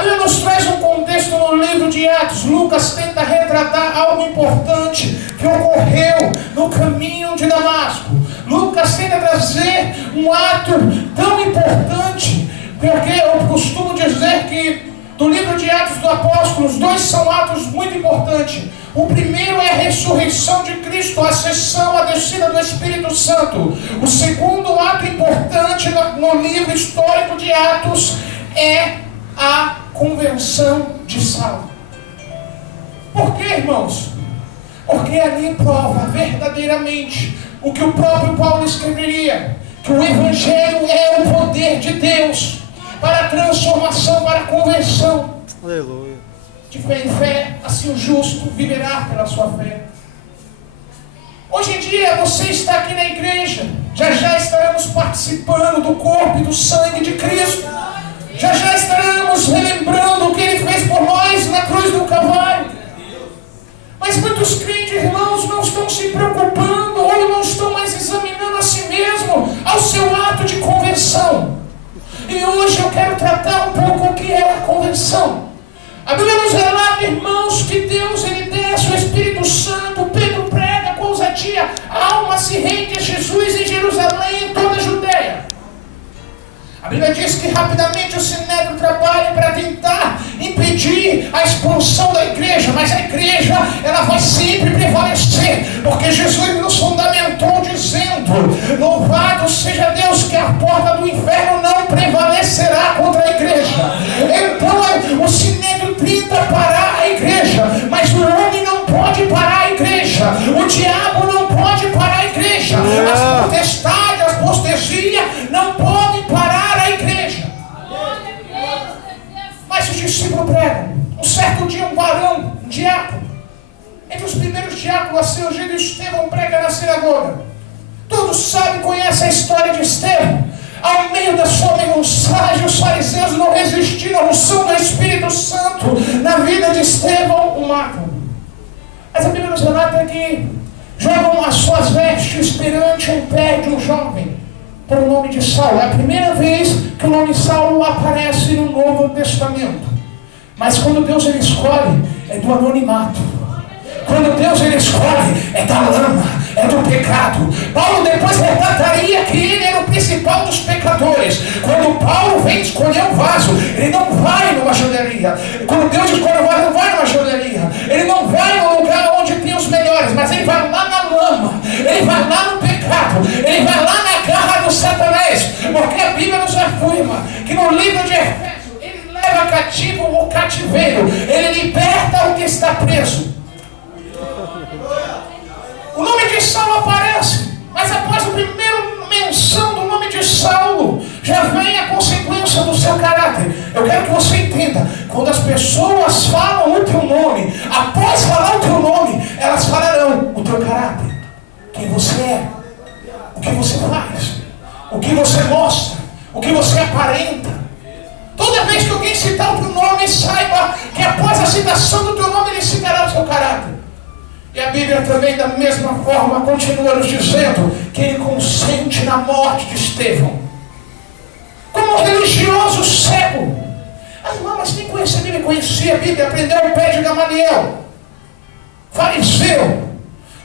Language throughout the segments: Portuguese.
Bíblia nos traz um contexto no livro de Atos. Lucas tenta retratar algo importante que ocorreu no caminho de Damasco. Lucas tenta trazer um ato tão importante, porque eu costumo dizer que do livro de Atos dos Apóstolos, 2 são atos muito importantes. O primeiro é a ressurreição de Cristo, a ascensão, a descida do Espírito Santo. O segundo ato importante no livro histórico de Atos é a conversão de Saulo. Por quê, irmãos? Porque ali prova verdadeiramente o que o próprio Paulo escreveria, que o Evangelho é o poder de Deus para a transformação, para a conversão. Aleluia. De fé em fé, assim o justo viverá pela sua fé. Hoje em dia você está aqui na igreja, já estaremos participando do corpo e do sangue de Cristo, já estaremos relembrando o que Ele fez por nós na cruz do Calvário. Mas muitos crentes, irmãos, não estão se preocupando ou não estão mais examinando a si mesmo ao seu ato de conversão. E hoje eu quero tratar um pouco o que é a conversão. A Bíblia nos relata, irmãos, que Deus Ele desce o Espírito Santo. Pedro prega com ousadia, a alma se rende a Jesus em Jerusalém, em toda a Judeia. A Bíblia diz que rapidamente o Sinédrio trabalha para tentar impedir a expulsão da igreja, mas a igreja ela vai sempre prevalecer, porque Jesus nos fundamentou dizendo: louvado seja Deus, que a porta do inferno não prevalecerá contra a igreja. Então o Sinédrio tenta parar a igreja, mas o homem não pode parar a igreja, o diabo não pode parar a igreja, as potestades, as apostasias não podem parar a igreja. Mas os discípulos pregam. Um certo dia um varão, um diácono, entre os primeiros diáconos a ser ungido, Estevão, prega na sinagoga. Todos sabem, conhecem a história de Estevão. Ao meio da sua mensagem, os fariseus não resistiram à unção do Espírito Santo na vida de Estevão, o matam. Mas a Bíblia nos relata que jogam as suas vestes perante um pé de um jovem, pelo nome de Saulo. É a primeira vez que o nome Saulo aparece no Novo Testamento. Mas quando Deus ele escolhe, é do anonimato. Quando Deus ele escolhe, é da lama, é do pecado. Paulo depois relataria que ele era o principal dos pecadores. Quando Paulo vem escolher um vaso, ele não vai numa joalheria. Quando Deus escolhe um vaso, não vai numa joalheria. Ele não vai no lugar onde tem os melhores, mas ele vai lá na lama, ele vai lá no pecado, ele vai lá na garra do Satanás. Porque a Bíblia nos afirma que no livro de Efésios, ele leva cativo o cativeiro, ele liberta o que está preso. O nome de Saulo aparece, mas após a primeira menção do nome de Saulo, já vem a consequência do seu caráter. Eu quero que você entenda, quando as pessoas falam o teu nome, após falar o teu nome, elas falarão o teu caráter, quem você é, o que você faz, o que você mostra, o que você aparenta. Toda vez que alguém citar o teu nome, saiba que após a citação do teu nome, ele citará o seu caráter. E a Bíblia também, da mesma forma, continua nos dizendo que ele consente na morte de Estevão. Como um religioso cego. Ah, irmão, mas quem conhece a Bíblia, conhecia a Bíblia, aprendeu o pé de Gamaliel. Fariseu,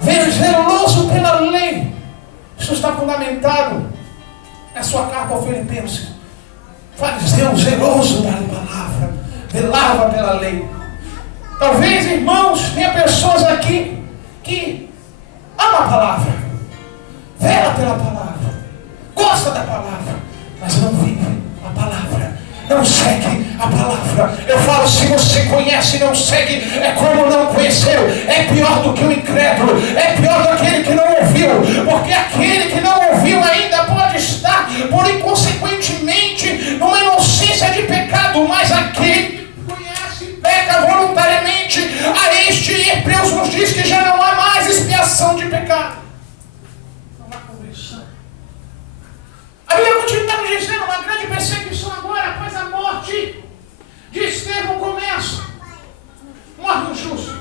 veio zeloso pela lei. Isso está fundamentado na sua carta aos Filipenses. Fariseu, zeloso da palavra, velava pela lei. Talvez, irmãos, tenha pessoas aqui que amam a palavra, vela pela palavra, gosta da palavra, mas não vive a palavra, não segue a palavra. Eu falo, se você conhece e não segue, é como não conheceu. É pior do que o incrédulo, é pior do que aquele que não ouviu, porque aquele que não ouviu ainda pode estar, por inconsequentemente, numa inocência de pecado, mas aquele peca voluntariamente, a este Hebreus nos diz que já não há mais expiação de pecado. Não há conversão. A Bíblia continua nos dizendo, uma grande perseguição agora, após a morte de Estevão, começa. Morre um justo.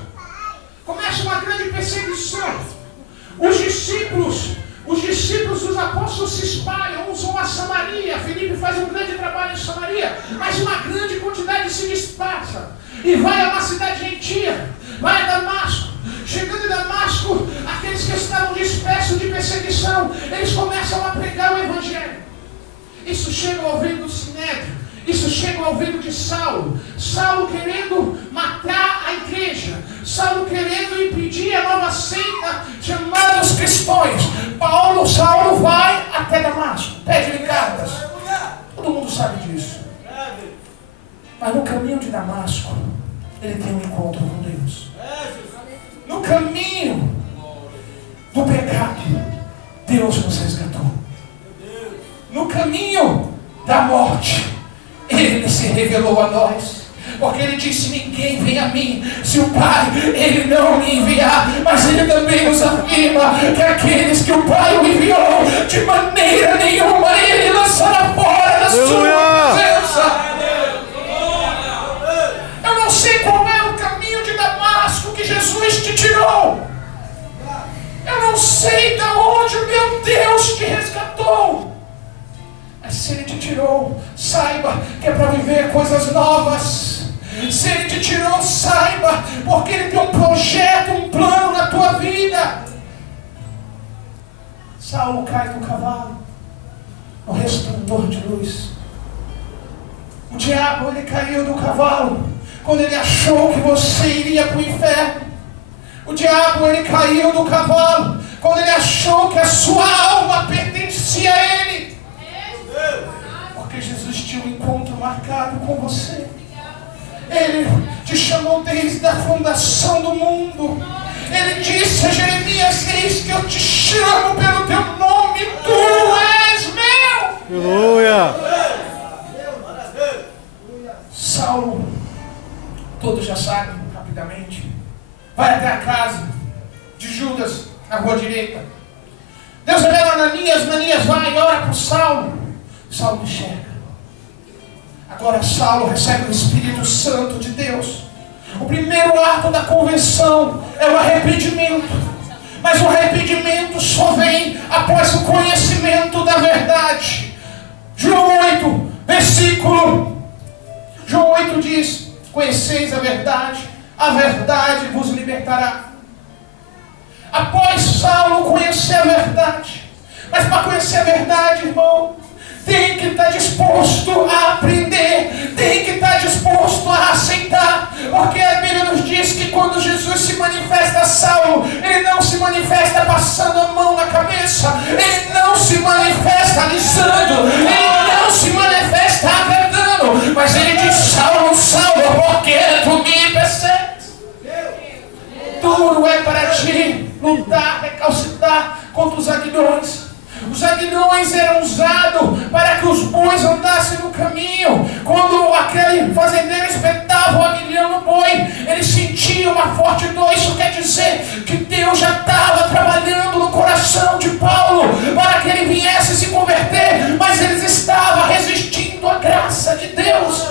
Começa uma grande perseguição. Os discípulos dos apóstolos se espalham, uns vão a Samaria. Filipe faz um grande trabalho em Samaria, mas uma grande quantidade se dispersa e vai a uma cidade gentia, vai a Damasco. Chegando em Damasco, aqueles que estavam dispersos de perseguição, eles começam a pregar o Evangelho. Isso chega ao ouvido do Sinédrio, isso chega ao ouvido de Saulo. Saulo querendo matar a igreja, Saulo querendo impedir a nova seita chamada os cristãos. Saulo vai até Damasco, pede-lhe cartas. Todo mundo sabe disso. Mas no caminho de Damasco, ele tem um encontro com Deus. No caminho do pecado, Deus nos resgatou. No caminho da morte, Ele se revelou a nós. Porque Ele disse: ninguém vem a mim se o Pai, Ele não me enviar. Mas Ele também nos afirma que aqueles que o Pai o enviou, de maneira nenhuma Ele lançará fora da sua presença. Eu não sei qual é o caminho de Damasco que Jesus te tirou. Eu não sei de onde o meu Deus te resgatou. Mas se Ele te tirou, saiba que é para viver coisas novas. Se Ele te tirou, saiba, porque Ele tem um projeto, um plano na tua vida. Saulo cai do cavalo, no resplendor de luz. O diabo, ele caiu do cavalo quando ele achou que você iria para o inferno. O diabo, ele caiu do cavalo quando ele achou que a sua alma pertencia a ele. Porque Jesus tinha um encontro marcado com você. Ele te chamou desde a fundação do mundo. Ele disse a Jeremias: eis que eu te chamo pelo teu nome, tu és meu. Aleluia. Saulo, todos já sabem, rapidamente, vai até a casa de Judas, na rua direita. Deus revela a Ananias, Ananias vai e ora por Saulo. Saulo enxerga. Agora Saulo recebe o Espírito Santo de Deus. O primeiro ato da conversão é o arrependimento. Mas o arrependimento só vem após o conhecimento da verdade. João 8, versículo. João 8 diz: conheceis a verdade vos libertará. Após Saulo conhecer a verdade, mas para conhecer a verdade, irmão, tem que estar disposto a aprender, tem que estar disposto a aceitar, porque a Bíblia nos diz que quando Jesus se manifesta a Saulo, Ele não se manifesta passando a mão na cabeça, Ele não se manifesta alisando, Ele não se manifesta agradando, mas Ele diz: Saulo, Saulo, por que tu me persegues? Duro é para ti lutar, recalcitrar contra os aguilhões. Os aguilhões eram usados para que os bois andassem no caminho. Quando aquele fazendeiro espetava o aguilhão no boi, ele sentia uma forte dor. Isso quer dizer que Deus já estava trabalhando no coração de Paulo para que ele viesse se converter, mas eles estavam resistindo à graça de Deus.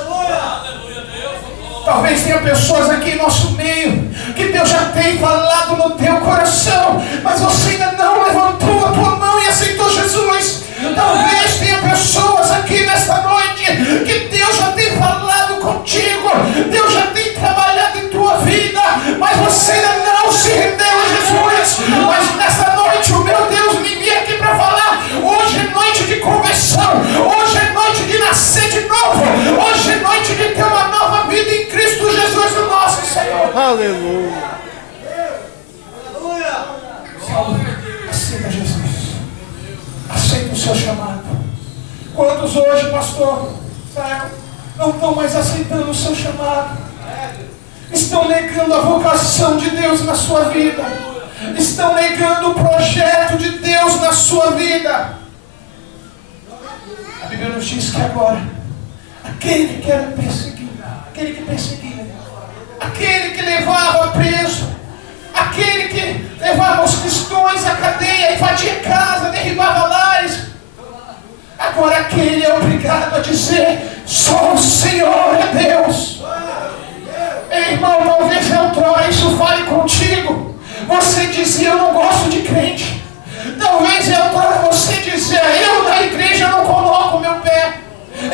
Talvez tenha pessoas aqui em nosso meio que Deus já tem falado no teu coração, mas você ainda não levantou a tua mão e aceitou Jesus. Talvez tenha pessoas aqui nesta noite que Deus já tem falado contigo, Deus já tem trabalhado em tua vida, mas você ainda não se rendeu a Jesus. Mas nesta noite o meu Deus me envia aqui para falar: hoje é noite de conversão, hoje é noite de nascer de novo, hoje é noite de ter uma nova vida em Cristo Jesus, o nosso Senhor. Aleluia. Saulo, aceita Jesus, aceita o seu chamado. Quantos hoje, pastor, não estão mais aceitando o seu chamado? Estão negando a vocação de Deus na sua vida, estão negando o projeto de Deus na sua vida. A Bíblia nos diz que agora aquele que era perseguido, aquele que perseguia, aquele que levava preso, aquele que levava os cristãos à cadeia, invadia casa, derribava lares, agora aquele é obrigado a dizer: só o Senhor é Deus. Ei, irmão, talvez outrora isso fale contigo. Você dizia: eu não gosto de crente. Talvez outrora você dizia: eu na igreja não coloco o meu pé,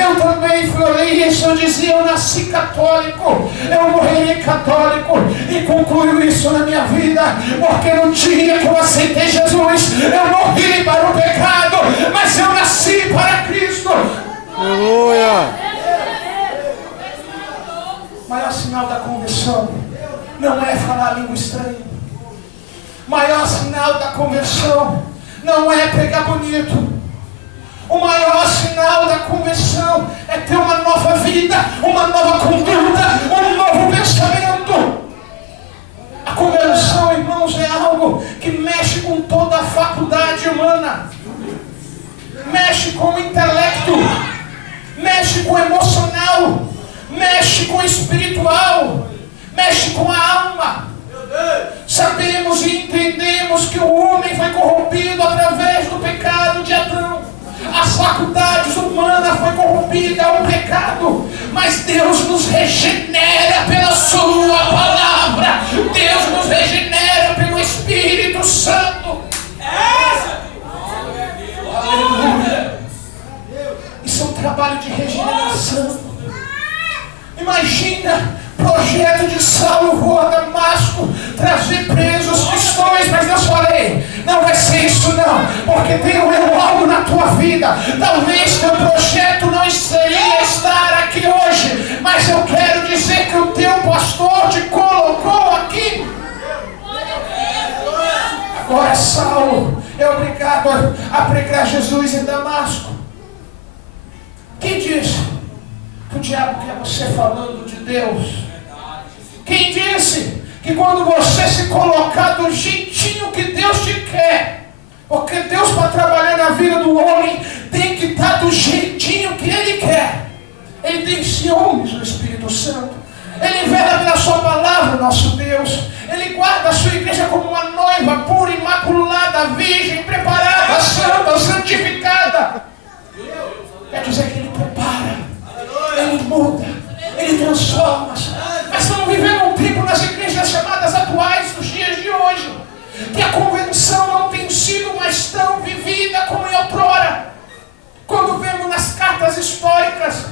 Eu também falei isso, eu dizia, eu nasci católico, eu morrerei católico, e concluo isso na minha vida, porque no dia que eu aceitei Jesus, eu morri para o pecado, mas eu nasci para Cristo. Aleluia! Maior sinal da conversão não é falar língua estranha. Maior sinal da conversão não é pregar bonito. O maior sinal da conversão é ter uma nova vida, uma nova conduta, um novo pensamento. A conversão, irmãos, é algo que mexe com toda a faculdade humana. Mexe com o intelecto, mexe com o emocional, mexe com o espiritual, mexe com a alma. Sabemos e entendemos que o homem foi corrompido através do pecado de Adão. As faculdades humanas foram corrompidas ao pecado, mas Deus nos regenera pela sua palavra. Deus nos regenera pelo Espírito Santo. Aleluia. Isso é um trabalho de regeneração. Imagina projeto de Saulo voou a Damasco, trazer presos cristãos, mas Deus falei, não vai ser isso não, porque tenho eu algo na tua vida. Talvez teu projeto não seria estar aqui hoje, mas eu quero dizer que o teu pastor te colocou aqui. Agora Saulo é obrigado a pregar Jesus em Damasco. Quem disse que o diabo quer você falando de Deus? Quem disse que quando você se colocar do jeitinho que Deus te quer, porque Deus, para trabalhar na vida do homem, tem que estar do jeitinho que Ele quer. Ele tem ciúmes do Espírito Santo. Ele vela pela sua palavra, nosso Deus. Ele guarda a sua igreja como uma noiva pura, imaculada, virgem, preparada, santa, santificada. Quer dizer que Ele prepara, Ele muda, Ele transforma. Mas estamos vivendo um tempo nas igrejas chamadas atuais, nos dias de hoje, que a convenção não tem sido mais tão vivida como em outrora. Quando vemos nas cartas históricas,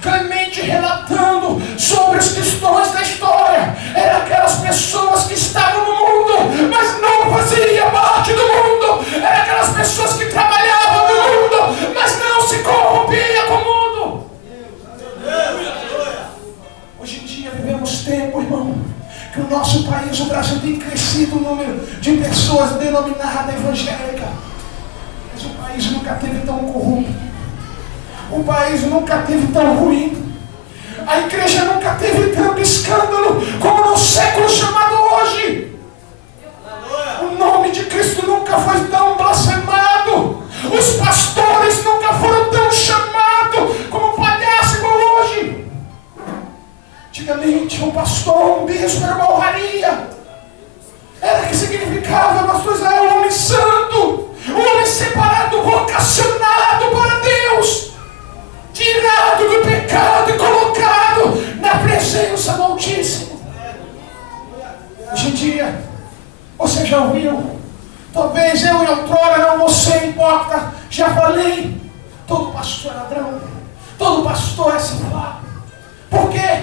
Clemente relatando sobre os cristãos da história, eram aquelas pessoas que estavam no mundo, mas não faziam parte do mundo. Eram aquelas pessoas que trabalhavam no mundo, mas não se corrompiam com o mundo. Hoje em dia vivemos tempo, irmão, que o nosso país, o Brasil, tem crescido o número de pessoas denominadas evangélicas. Mas o país nunca teve tão corrupto. O país nunca teve tão ruim. A igreja nunca teve tanto escândalo como no século chamado hoje. O nome de Cristo nunca foi tão blasfemado. Os pastores nunca foram tão chamados como palhaço igual hoje. Antigamente um pastor, um bispo era uma honraria. Era que significava, pastor Israel, um homem santo, um homem separado, vocacionado para Deus, tirado do pecado e colocado na presença do Altíssimo. Hoje em dia, você já ouviu? Talvez eu e outrora, não você, hipócrita, já falei. Todo pastor é ladrão, todo pastor é safado. Por quê?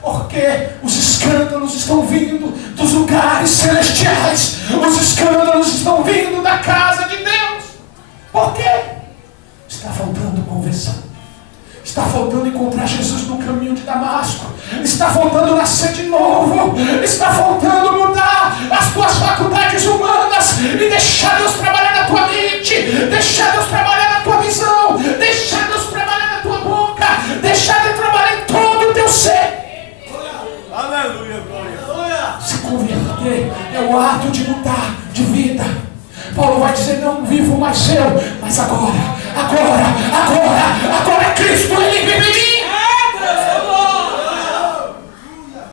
Porque os escândalos estão vindo dos lugares celestiais. Os escândalos estão vindo da casa de Deus. Por quê? Está faltando conversão. Está faltando encontrar Jesus no caminho de Damasco. Está faltando nascer de novo. Está faltando mudar as tuas faculdades humanas e deixar Deus trabalhar na tua mente, deixar Deus trabalhar na tua visão, deixar Deus trabalhar na tua boca, deixar Deus trabalhar em todo o teu ser. Aleluia, glória. Se converter é o ato de mudar de vida. Paulo vai dizer, não vivo mais eu, mas agora é Cristo, Ele